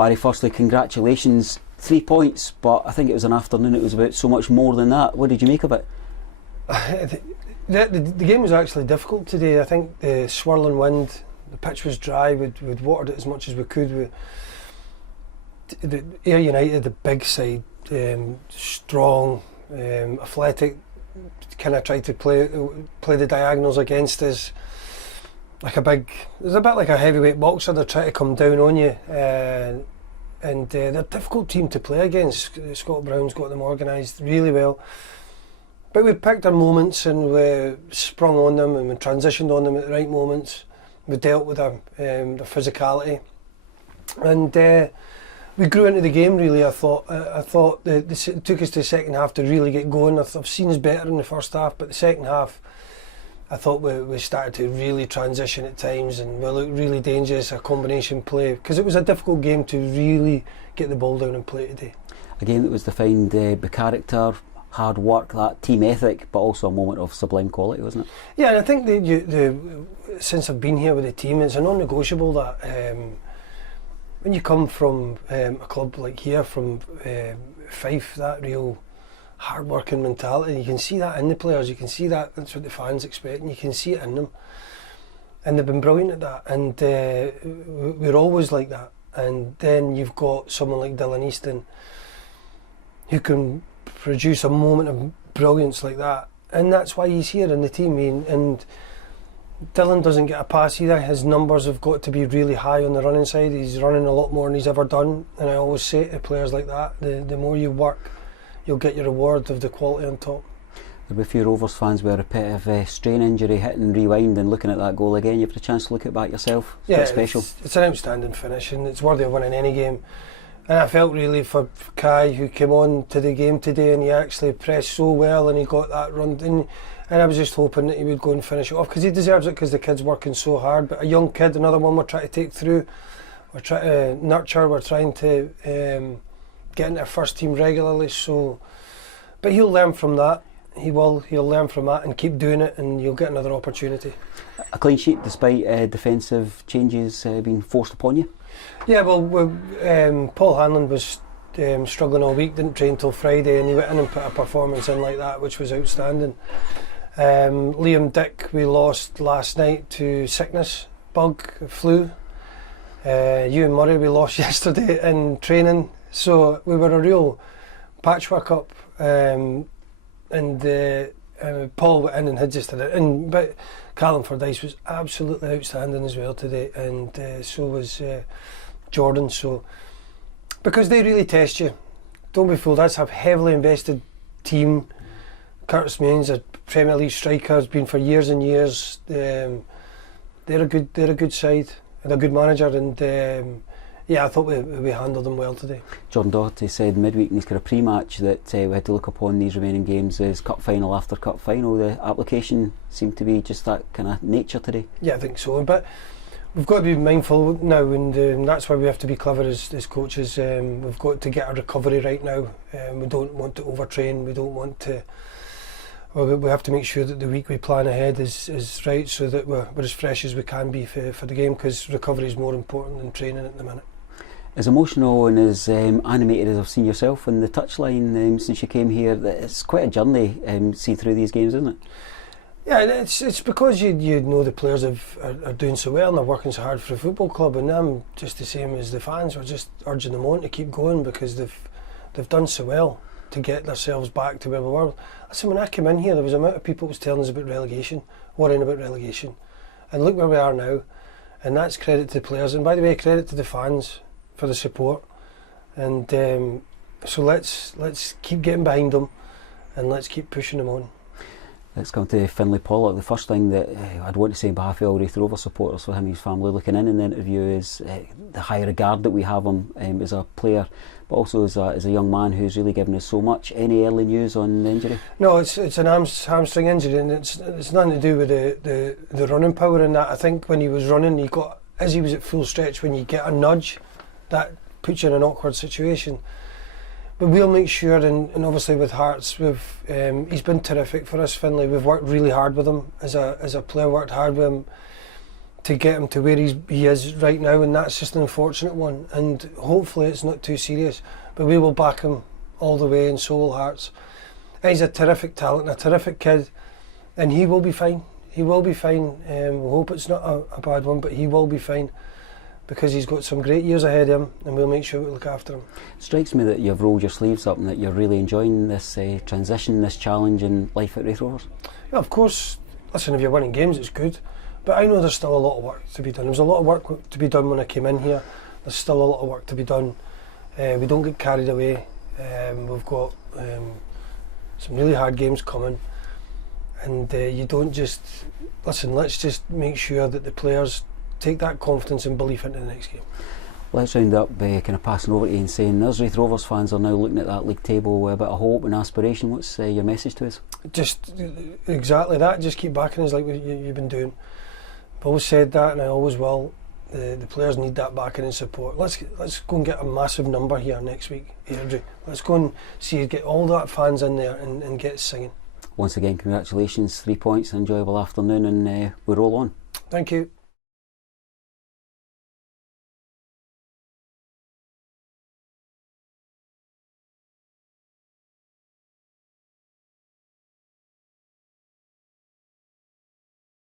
Barry, firstly, congratulations. 3 points, but I think it was an afternoon, it was about so much more than that. What did you make of it? The game was actually difficult today. I think the swirling wind, the pitch was dry, we'd watered it as much as we could. The Ayr United, the big side, strong, athletic, kind of tried to play the diagonals against us. It was a bit like a heavyweight boxer. They're trying to come down on you. And they're a difficult team to play against. Scott Brown's got them organised really well. But we picked our moments and we sprung on them and we transitioned on them at the right moments. We dealt with their physicality. And we grew into the game really, I thought. It took us to the second half to really get going. I've seen us better in the first half, but the second half, I thought we started to really transition at times and we looked really dangerous, a combination play, because it was a difficult game to really get the ball down and play today. A game that was defined by character, hard work, that team ethic, but also a moment of sublime quality, wasn't it? Yeah, and I think since I've been here with the team, it's a non-negotiable that when you come from a club like here, from Fife, that real hard-working mentality, you can see that in the players, you can see that's what the fans expect, and you can see it in them. And they've been brilliant at that, and we're always like that. And then you've got someone like Dylan Easton who can produce a moment of brilliance like that, and that's why he's here in the team. And Dylan doesn't get a pass either. His numbers have got to be really high on the running side. He's running a lot more than he's ever done, and I always say to players like that, the more you work, you'll get your reward of the quality on top. There'll be a few Rovers fans with a repetitive strain injury, hitting rewind and looking at that goal again. You've had a chance to look at it back yourself. It's quite special. It's an outstanding finish and it's worthy of winning any game. And I felt really for Kai, who came on to the game today, and he actually pressed so well and he got that run in. And I was just hoping that he would go and finish it off, because he deserves it, because the kid's working so hard. But a young kid, another one we're trying to take through, we're trying to nurture, we're trying to get into our first team regularly. So, but he'll learn from that. He'll learn from that and keep doing it, and you'll get another opportunity. A clean sheet despite defensive changes being forced upon you? Yeah, well, Paul Hanlon was struggling all week, didn't train till Friday, and he went in and put a performance in like that, which was outstanding. Liam Dick, we lost last night to sickness, flu. Ewan Murray, we lost yesterday in training. So we were a real patchwork up, and Paul went in and had just did it. But Callum Fordyce was absolutely outstanding as well today, and so was Jordan. So because they really test you, don't be fooled. That's a heavily invested team. Curtis Mains, a Premier League striker, has been for years and years. They're a good side and a good manager, and yeah, I thought we handled them well today. Jordan Doherty said midweek in his kind of pre-match that we had to look upon these remaining games as cup final after cup final. The application seemed to be just that kind of nature today. Yeah, I think so, but we've got to be mindful now, and that's why we have to be clever as coaches. We've got to get our recovery right now. We don't want to overtrain, we don't want to. We have to make sure that the week we plan ahead is right, so that we're as fresh as we can be for the game, because recovery is more important than training at the minute. As emotional and as animated as I've seen yourself on the touchline since you came here, it's quite a journey seeing through these games, isn't it? Yeah, it's because you know the players are doing so well and they're working so hard for a football club, and I'm just the same as the fans. We're just urging them on to keep going, because they've done so well to get themselves back to where we were. Listen, when I came in here, there was a amount of people who was telling us about relegation, worrying about relegation, and look where we are now. And that's credit to the players, and by the way, credit to the fans for the support. And so let's keep getting behind them, and let's keep pushing them on. Let's come to Finley Pollock. The first thing that I'd want to say on behalf of all Raith Rovers supporters, for him and his family looking in the interview, is the high regard that we have him as a player, but also as a young man who's really given us so much. Any early news on the injury? No, it's an hamstring injury, and it's nothing to do with the running power and that. I think when he was running, as he was at full stretch, when you get a nudge, that puts you in an awkward situation. But we'll make sure, and obviously with Hearts, he's been terrific for us, Finley. We've worked really hard with him as a player, worked hard with him to get him to where he is right now, and that's just an unfortunate one, and hopefully it's not too serious, but we will back him all the way, and so will Hearts. And he's a terrific talent, a terrific kid, and he will be fine. He will be fine. We hope it's not a bad one, but he will be fine, because he's got some great years ahead of him, and we'll make sure we look after him. It strikes me that you've rolled your sleeves up and that you're really enjoying this transition, this challenge in life at Raith Rovers. Yeah, of course, listen, if you're winning games it's good, but I know there's still a lot of work to be done. There was a lot of work to be done when I came in here. There's still a lot of work to be done. We don't get carried away. We've got some really hard games coming, and you don't just listen. Let's just make sure that the players take that confidence and belief into the next game. Let's round up kind of passing over to you and saying us Raith Rovers fans are now looking at that league table with a bit of hope and aspiration. What's your message to us? Just exactly that. Just keep backing us like you've been doing. I've always said that, and I always will. The players need that backing and support. Let's go and get a massive number here next week, Airdrie. Let's go and get all that fans in there and get singing. Once again, congratulations, 3 points, an enjoyable afternoon, and we roll on. Thank you.